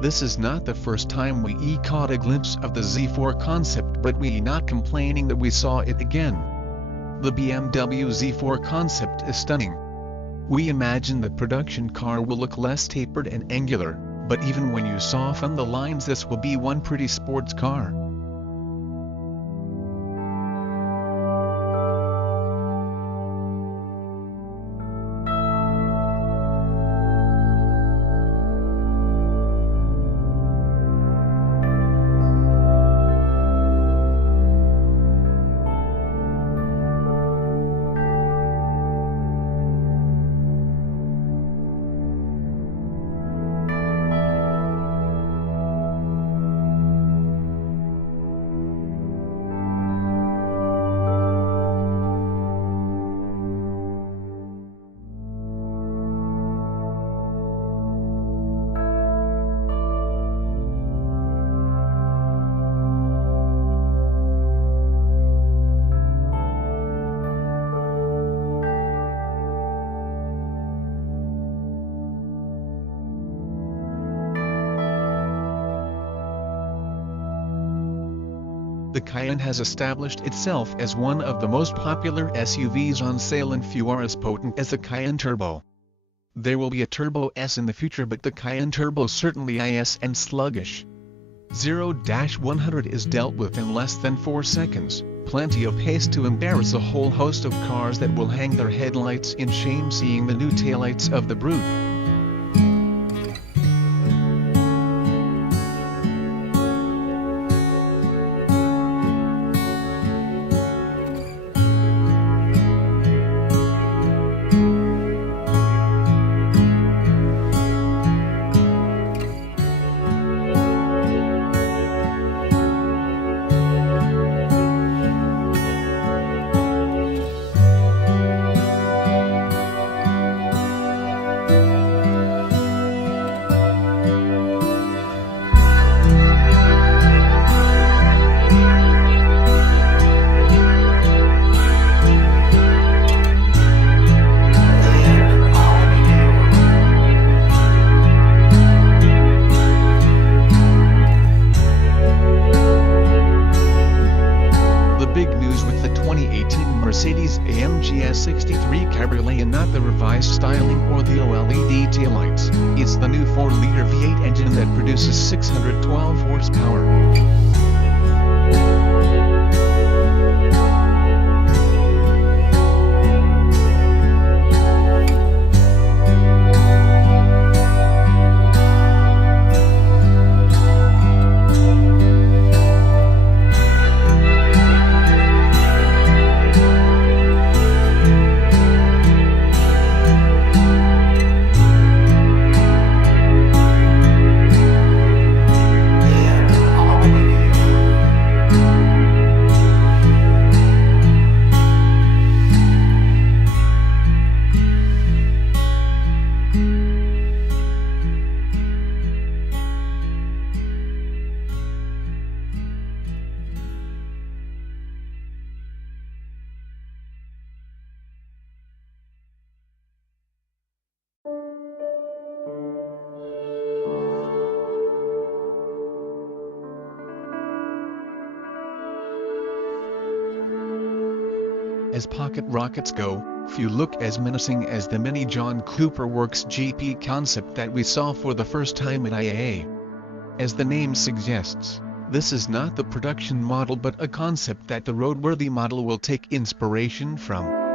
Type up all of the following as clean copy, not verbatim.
This is not the first time we caught a glimpse of the Z4 Concept, but we not complaining that we saw it again. The BMW Z4 Concept is stunning. We imagine the production car will look less tapered and angular, but even when you soften the lines, this will be one pretty sports car. The Cayenne has established itself as one of the most popular SUVs on sale and few are as potent as the Cayenne Turbo. There will be a Turbo S in the future, but the Cayenne Turbo certainly is and sluggish. 0-100 is dealt with in less than 4 seconds, plenty of pace to embarrass a whole host of cars that will hang their headlights in shame seeing the new taillights of the Brute. Mercedes-AMG S63 Cabriolet, and not the revised styling or the OLED taillights. It's the new 4-liter V8 engine that produces 612 horsepower. As pocket rockets go, few look as menacing as the mini John Cooper Works GP concept that we saw for the first time at IAA. As the name suggests, this is not the production model but a concept that the roadworthy model will take inspiration from.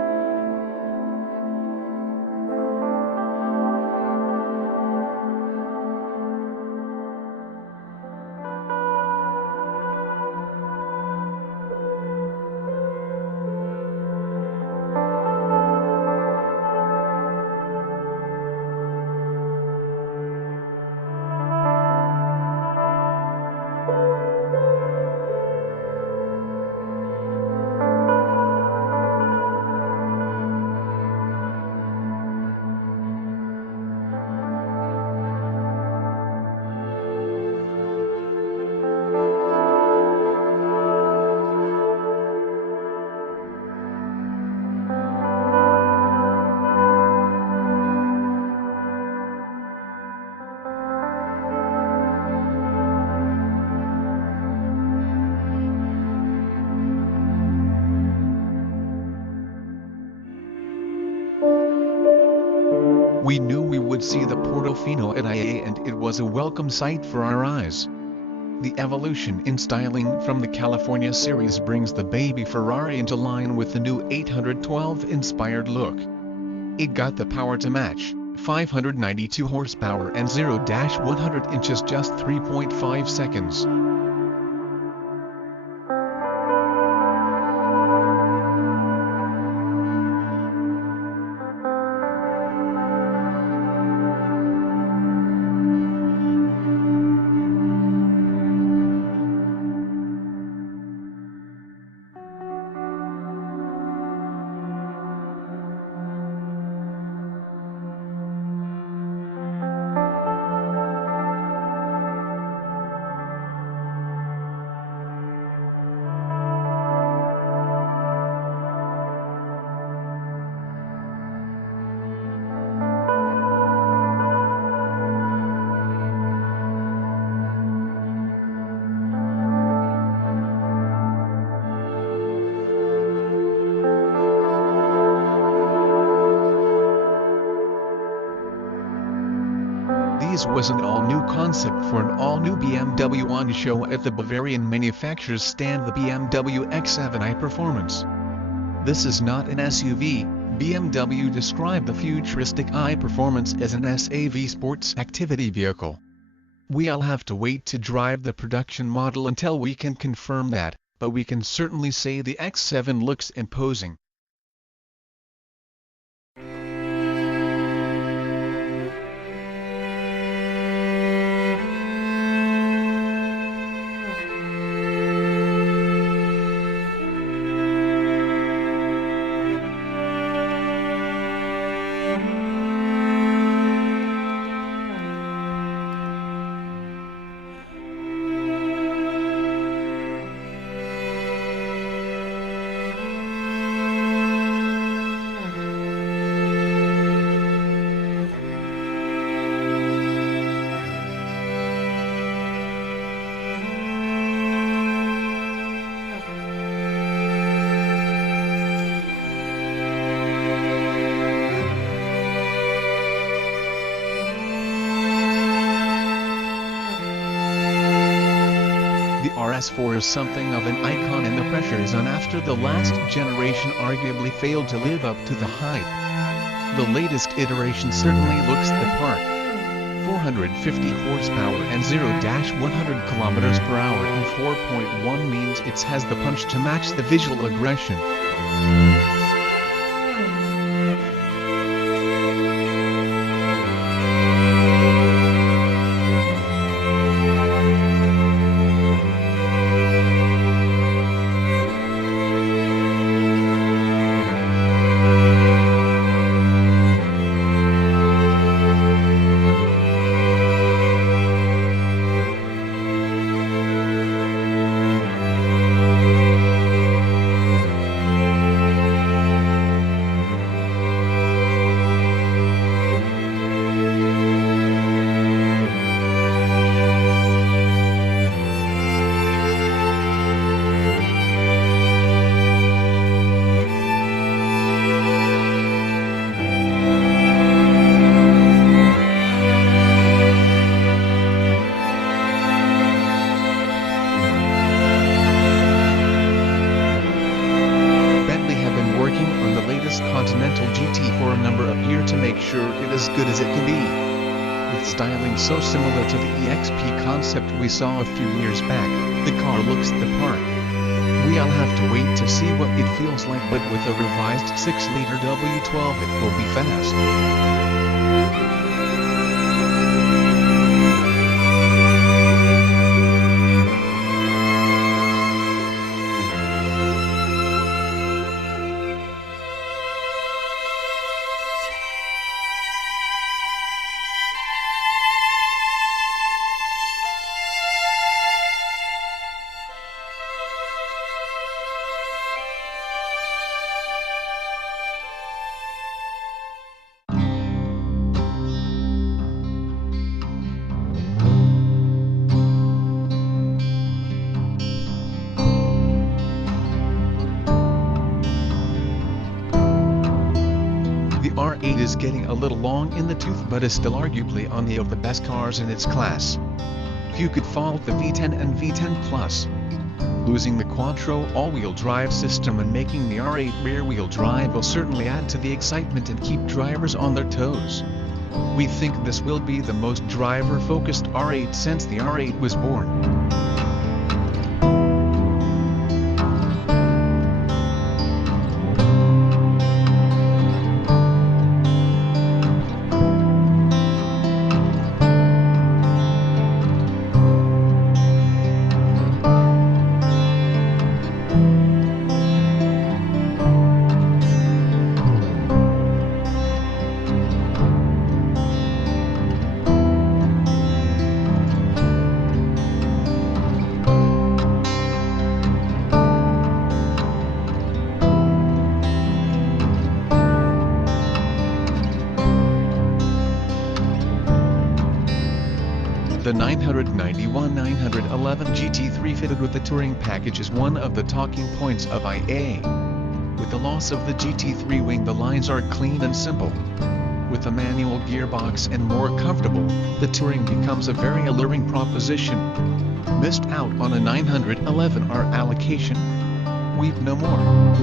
We knew we would see the Portofino at IA, and it was a welcome sight for our eyes. The evolution in styling from the California series brings the baby Ferrari into line with the new 812-inspired look. It got the power to match, 592 horsepower and 0-100 inches just 3.5 seconds. This was an all-new concept for an all-new BMW on show at the Bavarian manufacturer's stand, the BMW X7 iPerformance. This is not an SUV. BMW described the futuristic iPerformance as an SAV sports activity vehicle. We'll have to wait to drive the production model until we can confirm that, but we can certainly say the X7 looks imposing. The RS4 is something of an icon, and the pressure is on after the last generation arguably failed to live up to the hype. The latest iteration certainly looks the part. 450 horsepower and 0-100 kilometers per hour and 4.1 means it has the punch to match the visual aggression. Continental GT for a number of years to make sure it is good as it can be. With styling so similar to the EXP concept we saw a few years back, the car looks the part. We'll have to wait to see what it feels like, but with a revised 6-liter W12 it will be fast. R8 is getting a little long in the tooth but is still arguably on the of the best cars in its class. Few could fault the V10 and V10 Plus. Losing the Quattro all-wheel drive system and making the R8 rear-wheel drive will certainly add to the excitement and keep drivers on their toes. We think this will be the most driver-focused R8 since the R8 was born. The 911 GT3 fitted with the Touring package is one of the talking points of IA. With the loss of the GT3 wing, the lines are clean and simple. With a manual gearbox and more comfortable, the Touring becomes a very alluring proposition. Missed out on a 911R allocation? Weep no more.